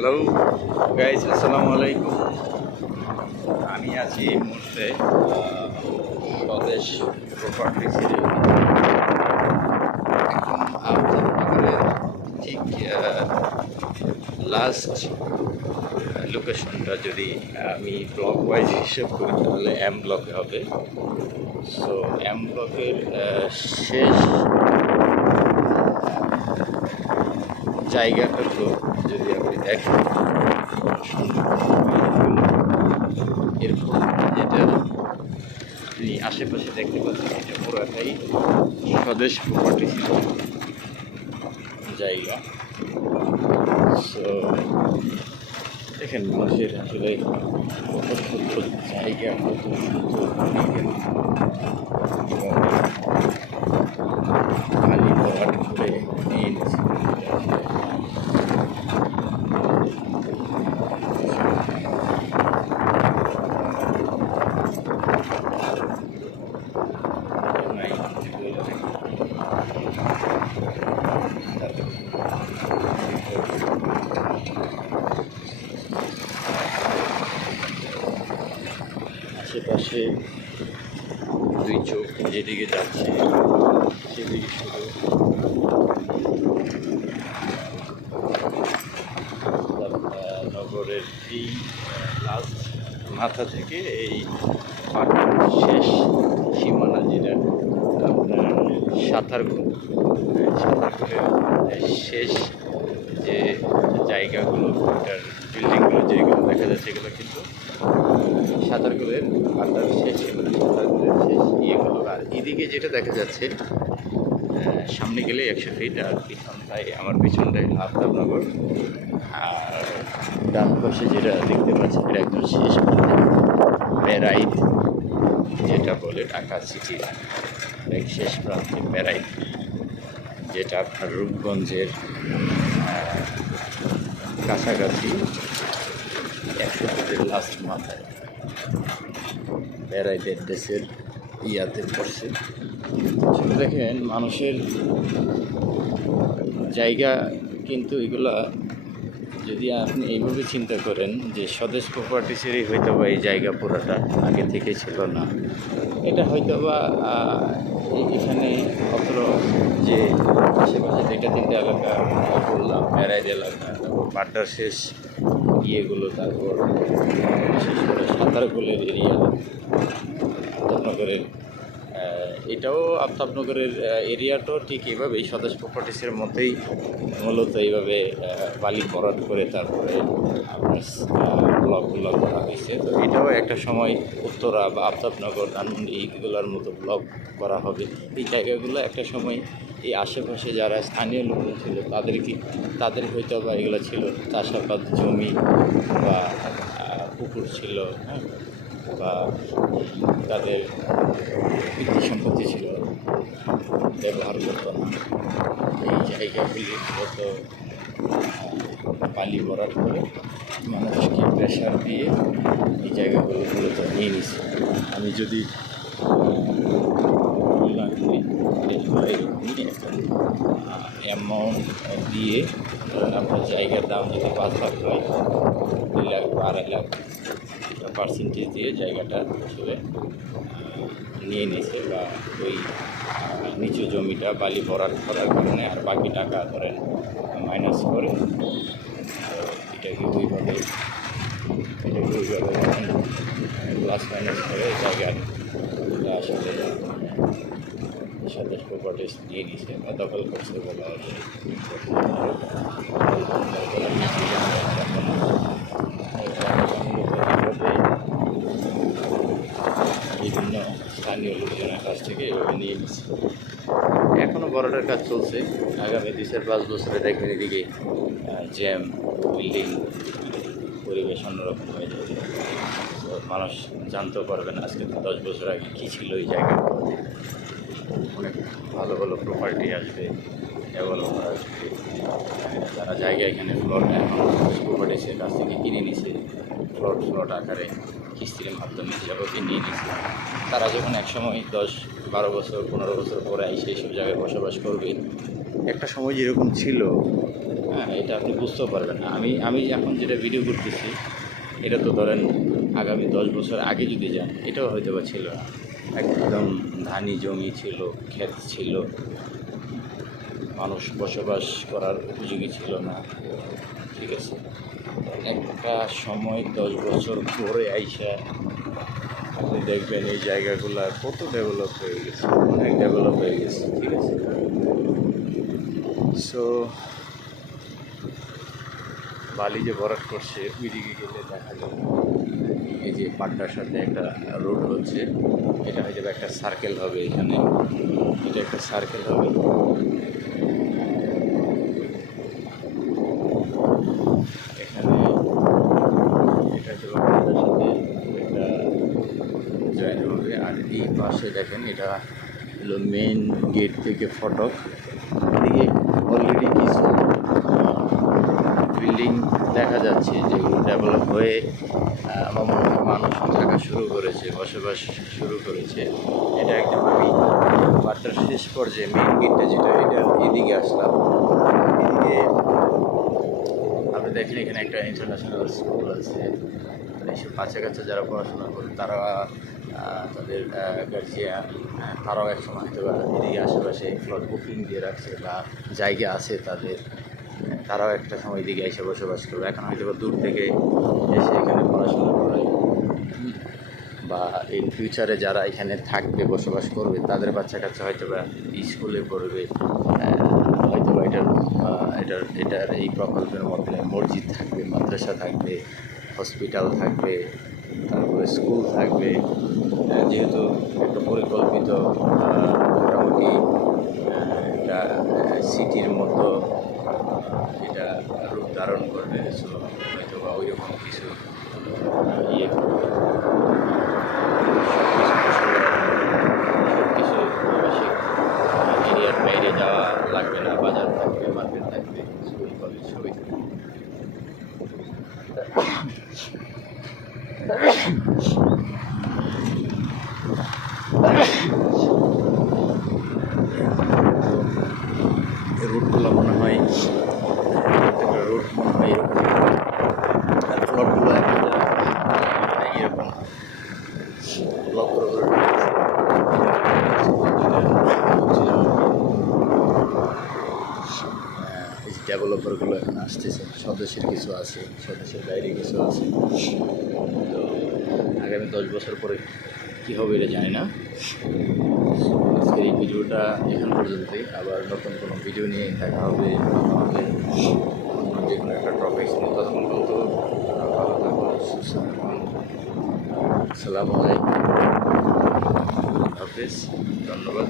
Hello guys, আসসালামু আলাইকুম। আমি আছি এই মুহূর্তে স্বদেশ প্রপার্টিসের আফতাবনগরের ঠিক লাস্ট লোকেশনটা যদি আমি ব্লক ওয়াইজ হিসেব করি তাহলে এম ব্লকে হবে। সো এম ব্লকের শেষ জায়গাটাগুলো যদি আপনি দেখেন এরকম, যেটা আপনি আশেপাশে দেখতে পাচ্ছেন এটা পুরাটাই স্বদেশ প্রপার্টিস জায়গা। সো দেখেন মানুষের আসলে কত সুন্দর জায়গা, কত সুন্দর খালি ভরাট করে নিয়ে নিচ্ছে। আশেপাশে দুই চোখ যেদিকে যাচ্ছে সেদিকে শুধু নগরের এই লাস্ট মাথা থেকে এই শেষ সীমানা, যেটা আপনার সাঁতারকুল, সাঁতারকুলের শেষ যে জায়গাগুলো, ওটার বিল্ডিংগুলো যেগুলো দেখা যাচ্ছে এগুলো কিন্তু সাঁতারকুলের আড্ডার শেষ সীমানা, সাঁতারকুলের শেষ ইয়েগুলো। আর এদিকে যেটা দেখা যাচ্ছে সামনে গেলে 100 ফিট, আর পিছনটায় আমার পিছনটায় আফতাবনগর। আর ডান পাশে যেটা দেখতে পাচ্ছি এটা একদম শেষ প্যারাইট, যেটা বলে ঢাকা সিটির শেষ প্রান্তে প্যারাইট, যেটা আপনার রূপগঞ্জের কাছাকাছি 100 ফিটের লাস্ট মাথায় প্যারাইটের দেশের ইয়াতে পড়ছে। দেখেন মানুষের জায়গা, কিন্তু এগুলা যদি আপনি এইভাবে চিন্তা করেন যে স্বদেশ প্রপার্টিসেরই হয়তো বা এই জায়গা পুরোটা আগে থেকে ছিল না, এটা হয়তো বা এখানে অত যে আশেপাশে দুইটা তিনটা এলাকা বললাম, প্যারাইড এলাকা, তারপর পাড্ডার শেষ ইয়েগুলো, তারপর বিশেষ করে সাঁতারকুলের এরিয়া, আফতাবনগরের এটাও আফতাবনগরের এরিয়াটাও ঠিক এইভাবেই স্বদেশ প্রপার্টিসের মধ্যেই মূলত এইভাবে বালি ভরাট করে তারপরে আপনার ব্লকগুলো করা হয়েছে। তো এটাও একটা সময় উত্তরা বা আফতাবনগর, ধানমন্ডি এইগুলোর মতো ব্লক করা হবে। এই জায়গাগুলো একটা সময় এই আশেপাশে যারা স্থানীয় লোকজন ছিল তাদের হয়তো বা এগুলো ছিল চাষাবাদ জমি বা পুকুর ছিল, হ্যাঁ, বা তাদের কৃষি সম্পত্তি ছিল, ব্যবহার করত না। এই জায়গাগুলি মূলত বালি ভরাট করে মানুষকে প্রেশার দিয়ে এই জায়গাগুলো মূলত নিয়ে নিছে। আমি যদি তুলনা করি এরকমই একটা অ্যামাউন্ট দিয়ে আপনার জায়গার দাম যদি 5 লাখ হয়, 2 লাখ বা 2.5 লাখ পার্সেন্টেজ দিয়ে জায়গাটা আসলে নিয়ে নিছে, বা ওই নিচু জমিটা বালি ভরাট করার কারণে আর বাকি টাকা ধরেন মাইনাস করে। এটাকে ওইভাবে প্লাস মাইনাস করে জায়গার আসলে স্বদেশ প্রপার্টিস নিয়ে নিছে বা দখল করছে বলা হবে। বিভিন্ন স্থানীয় লোকজনের কাছ থেকে এভাবে নিয়ে নিচ্ছে। এখনও বড়টার কাজ চলছে। আগামী 2-5 বছরে দেখবেন এদিকে জ্যাম, বিল্ডিং, পরিবেশ অন্যরকম হয়ে যাবে। তো মানুষ জানতেও পারবে না আজকে 10 বছর আগে কী ছিল এই জায়গা। অনেক ভালো ভালো প্রপার্টি আসবে, ডেভেলপার আসবে, যারা জায়গা এখানে প্লট এখন প্রপার্টিসের কাছ থেকে কিনে নিছে, প্লট আকারে কিস্তির মাধ্যমে যাবতীয় নিয়ে নিচ্ছে। তারা যখন একসময় 10-12 বছর 15 বছর পরে এসে এইসব জায়গায় বসবাস করবে, একটা সময় যেরকম ছিল, হ্যাঁ, এটা আপনি বুঝতেও পারবেন না। আমি এখন যেটা ভিডিও করতেছি, এটা তো ধরেন আগামী 10 বছর আগে যদি যান, এটাও হয়তো বা ছিল না। একদম ধানি জমি ছিল, ক্ষেত ছিল, মানুষ বসবাস করার উপযোগী ছিল না। ঠিক আছে, একটা সময় 10 বছর পরে আইসা আপনি দেখবেন এই জায়গাগুলো কত ডেভেলপ হয়ে গেছে, অনেক ডেভেলপ হয়ে গেছে। ঠিক আছে, সো বালি যে ভরাট করছে ওইদিকে গেলে দেখা যাবে এই যে পাড্ডার সাথে একটা রোড হচ্ছে, এটা হয়তো একটা সার্কেল হবে এখানে, এটা একটা সার্কেল হবে। এখানে এটা হচ্ছে পাড্ডার সাথে একটা জয়েন হবে। আর এই পাশে দেখেন, এটা হলো মেন গেট থেকে ফটক। এদিকে অলরেডি কিছু বিল্ডিং দেখা যাচ্ছে যেগুলো ডেভেলপ হয়ে আমার মনে হয় মানুষ থাকা শুরু করেছে, বসবাস শুরু করেছে। এটা একদম আমি বার্তার শেষ পর্যায়ে মেন গেটটা যেটা, এটা এদিকে আসলাম। এদিকে আপনি দেখেন এখানে একটা ইন্টারন্যাশনাল স্কুল আছে। এইসব বাচ্চা কাচ্চা যারা পড়াশোনা করে তারা তাদের গার্জিয়ান তারাও একসময় হয়তো এদিকে আশেপাশে ফ্লট বুকিং দিয়ে রাখছে বা জায়গা আছে তাদের, তারাও একটা সময় দিকে এসে বসবাস করবে। এখন হয়তো দূর থেকে এসে এখানে পড়াশোনা করে, বা ইন ফিউচারে যারা এখানে থাকবে বসবাস করবে তাদের বাচ্চা কাচ্চা হয়তো বা স্কুলে পড়বে। হয়তো বা এটার এই প্রকল্পের মধ্যে মসজিদ থাকবে, মাদ্রাসা থাকবে, হসপিটাল থাকবে, তারপরে স্কুল থাকবে। যেহেতু একটা পরিকল্পিত মোটামুটি একটা সিটির মতো এটা রূপ ধারণ করবে। সো হয়তো বা ওই রকম কিছু ইয়ে করবে। সব কিছু আবাসিক এরিয়ার বাইরে যাওয়া লাগবে না, বাজার থাকবে, মার্কেট থাকবে, স্কুল কলেজ সবই থাকবে। রুটগুলো মনে হয়, প্রত্যেকটা রুট মনে হয় এরকম, আর প্লটগুলো এখন এরকম ব্লক করে করে এই যে ডেভেলপারগুলো এখন আসতেছে, স্বদেশের কিছু আছে, স্বদেশের বাইরে কিছু আছে। তো আগামী 10 বছর পরে কী হবে এটা জানি না। আজকের এই ভিডিওটা এখান পর্যন্তই। আবার নতুন কোনো ভিডিও নিয়ে দেখা হবে আমাদের, যে কোনো একটা টপিক নিয়ে। ততক্ষণ পর্যন্ত ভালো থাকুন, সুস্থ থাকুন। আসসালামু আলাইকুম, হাফেজ, ধন্যবাদ।